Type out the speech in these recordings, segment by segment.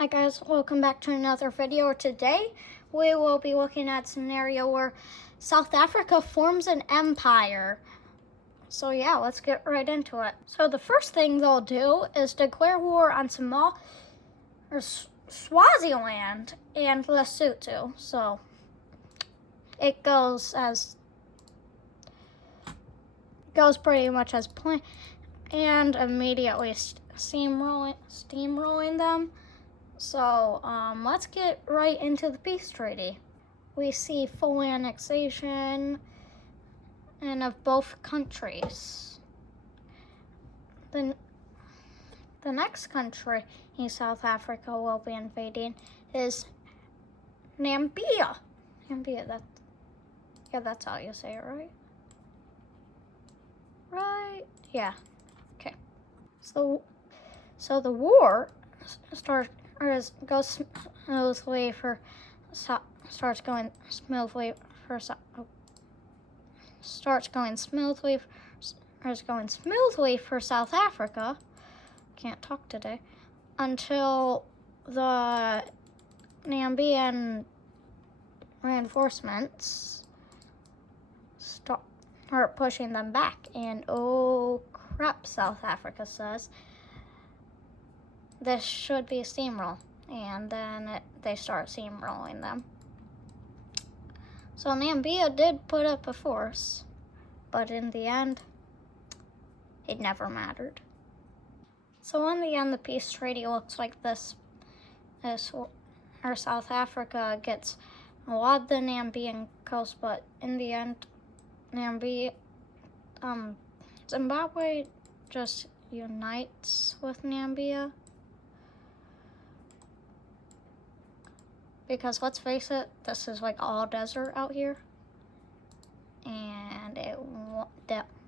Hi guys, welcome back to another video. Today we will be looking at a scenario where South Africa forms an empire. So yeah, let's get right into it. So the first thing they'll do is declare war on Swaziland and Lesotho. So it goes pretty much as planned, and immediately steamrolling them. So let's get right into the peace treaty. We see full annexation and of both countries. The next country South Africa will be invading is Namibia. That's how you say it, right? Right? Yeah. Okay. So the war starts going smoothly for South Africa. Can't talk today. Until the Namibian reinforcements start pushing them back, and oh crap, South Africa says this should be a steamroll, and then they start steamrolling them. So Namibia did put up a force, but in the end, it never mattered. So in the end, the peace treaty looks like this. South Africa gets a lot of the Namibian coast, but in the end, Zimbabwe just unites with Namibia. Because let's face it, this is like all desert out here, and it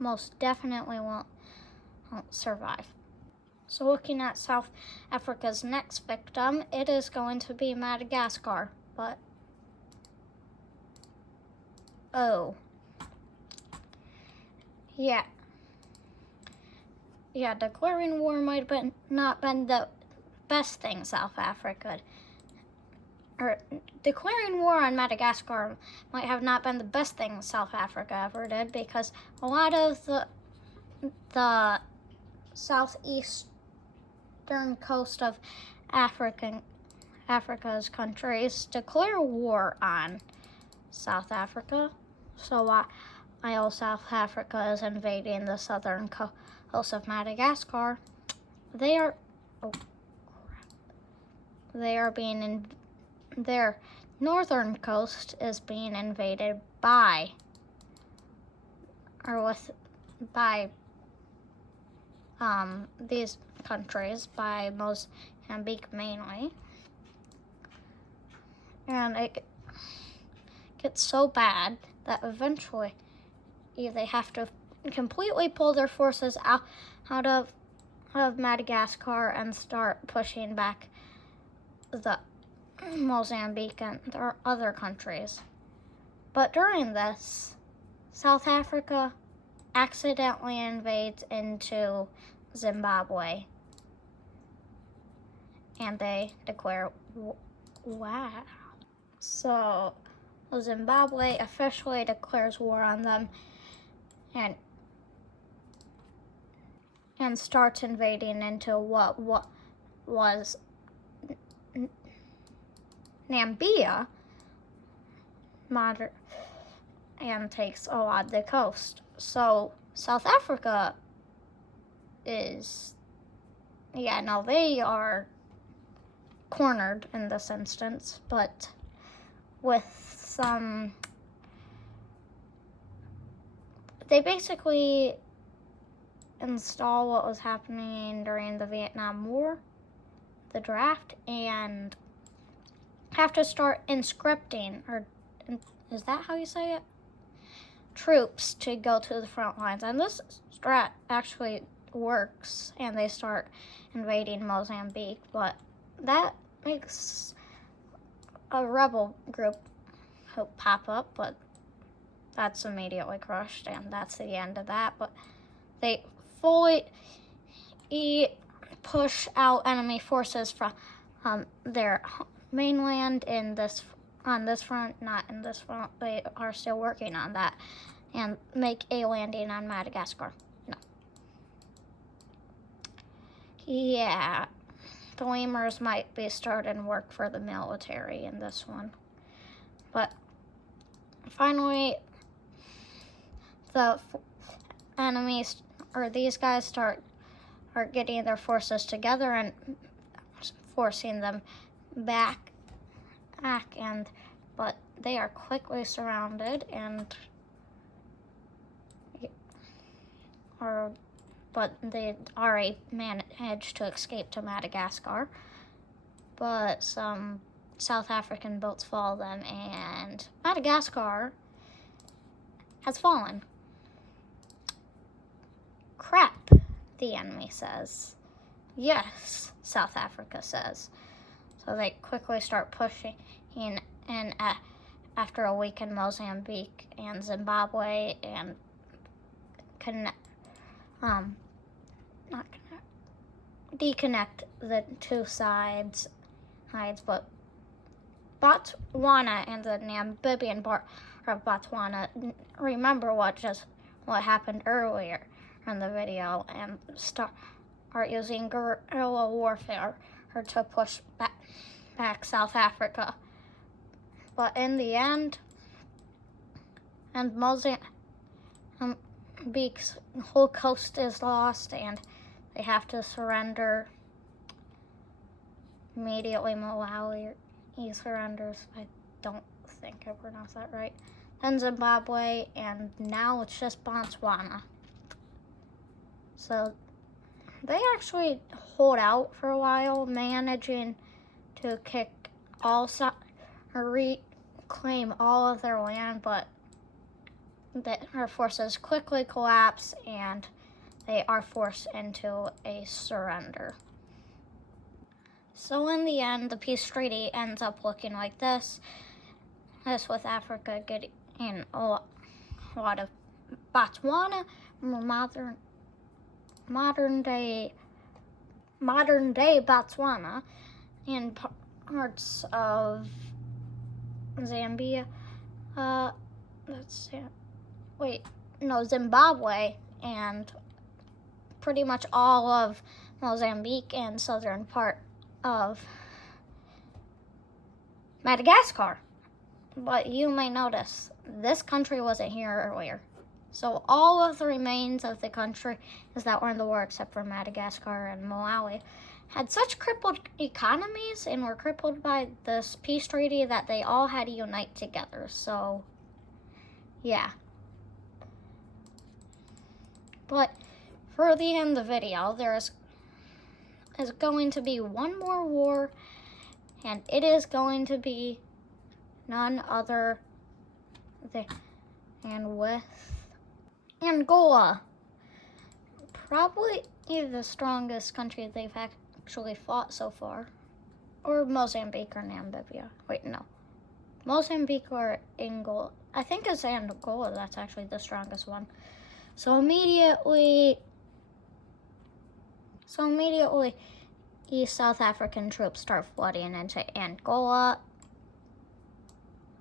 most definitely won't survive. So looking at South Africa's next victim, it is going to be Madagascar. But oh, yeah, declaring war might have not been the best thing South Africa. Or declaring war on Madagascar might have not been the best thing South Africa ever did, because a lot of the southeastern coast of Africa's countries declare war on South Africa. So while South Africa is invading the southern coast of Madagascar, their northern coast is being invaded by these countries, by Mozambique mainly. And it gets so bad that eventually they have to completely pull their forces out of Madagascar and start pushing back the Mozambique and their other countries. But during this, South Africa accidentally invades into Zimbabwe, and they declare wow. So Zimbabwe officially declares war on them and starts invading into what was Namibia, and takes a lot of the coast. So South Africa they are cornered in this instance, but with they basically install what was happening during the Vietnam War, the draft, and have to start conscripting, or is that how you say it? Troops to go to the front lines. And this strat actually works, and they start invading Mozambique, but that makes a rebel group pop up, but that's immediately crushed, and that's the end of that. But they fully push out enemy forces their mainland on this front, not in this front. They are still working on that and make a landing on Madagascar. No. Yeah, the lemurs might be starting work for the military in this one. But finally, the enemies, or these guys are getting their forces together and forcing them back, but they are quickly surrounded but they already managed to escape to Madagascar. But some South African boats follow them, and Madagascar has fallen. Crap, the enemy says. Yes, South Africa says. So they quickly start pushing in after a week in Mozambique and Zimbabwe and deconnect the two sides, but Botswana and the Namibian part of Botswana remember what happened earlier in the video and start using guerrilla warfare to push back South Africa. But in the end, and Mozambique's whole coast is lost and they have to surrender. Immediately Malawi surrenders. I don't think I pronounced that right. Then Zimbabwe, and now it's just Botswana. So they actually hold out for a while, managing to reclaim all of their land, but our forces quickly collapse and they are forced into a surrender. So in the end, the peace treaty ends up looking like this. This with Africa getting a lot of Botswana, modern day Botswana, and parts of Zambia. Zimbabwe, and pretty much all of Mozambique and southern part of Madagascar. But you may notice this country wasn't here earlier. So all of the remains of the countries that were in the war, except for Madagascar and Malawi, had such crippled economies and were crippled by this peace treaty that they all had to unite together. So, yeah. But for the end of the video, there is going to be one more war, and it is going to be none other than with Angola. Probably the strongest country they've actually fought so far. Or Mozambique or Namibia. Wait, no. Mozambique or Angola. I think it's Angola that's actually the strongest one. So immediately, South African troops start flooding into Angola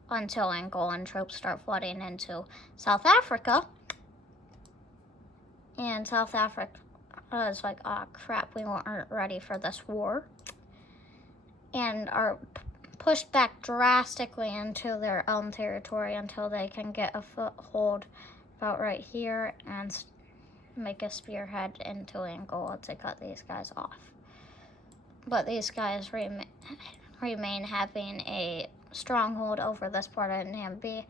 until Angolan troops start flooding into South Africa. And South Africa is like, oh crap, we weren't ready for this war. And are pushed back drastically into their own territory until they can get a foothold about right here and make a spearhead into Angola to cut these guys off. But these guys remain having a stronghold over this part of Namibia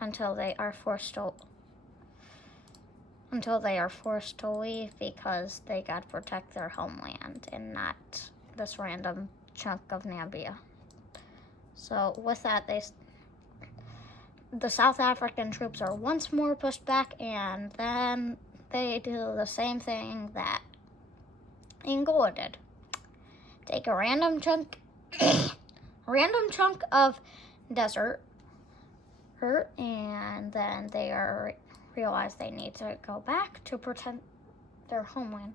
until they are forced to leave because they got to protect their homeland and not this random chunk of Namibia. So with that, the South African troops are once more pushed back, and then they do the same thing that Angola did. Take a random chunk of desert, and then they realize they need to go back to protect their homeland.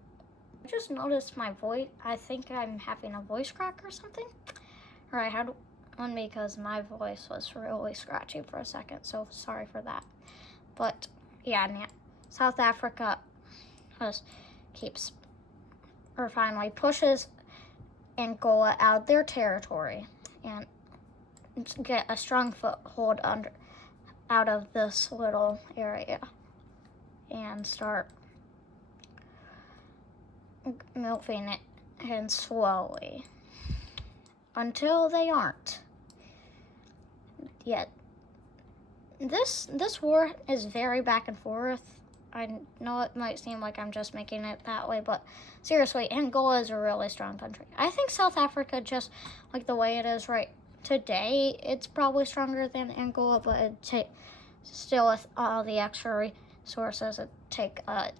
I just noticed my voice. I think I'm having a voice crack or something. Or I had one because my voice was really scratchy for a second, so sorry for that. But yeah, South Africa finally pushes Angola out of their territory and get a strong foothold out of this little area and start moving it in slowly until they aren't. Yet this war is very back and forth. I know it might seem like I'm just making it that way, but seriously, Angola is a really strong country. I think South Africa, just like the way it is right today, it's probably stronger than Angola, but still with all the extra resources, it'd take a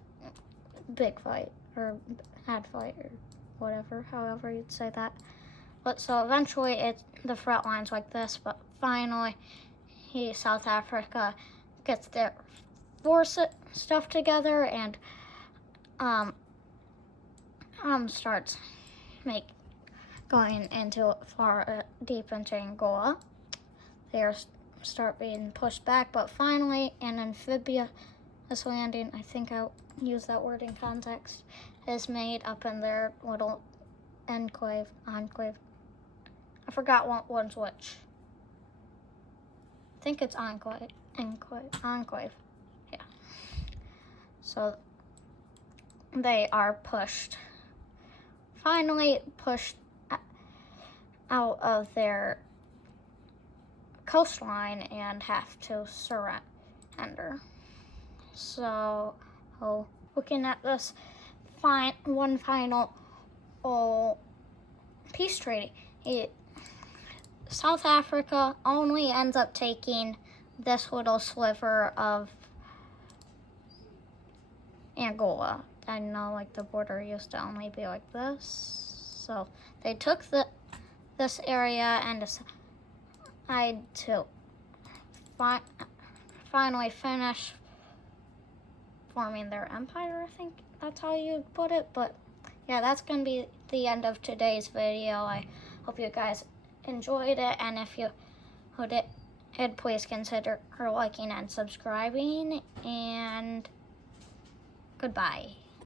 big fight or bad fight or whatever, however you'd say that. But so eventually the front line's like this, but finally South Africa gets their force stuff together and starts going into far deep into Angola. They start being pushed back, but finally an amphibious landing, I think I'll use that word in context, is made up in their little enclave. I forgot what one's which. I think it's enclave. Yeah. So they are finally pushed out of their coastline and have to surrender. So, looking at this one final peace treaty, South Africa only ends up taking this little sliver of Angola. I know, like, the border used to only be like this. So they took this area and decided to finally finish forming their empire. I think that's how you put it. But yeah, that's going to be the end of today's video. I hope you guys enjoyed it, and if you did, please consider liking and subscribing, and goodbye.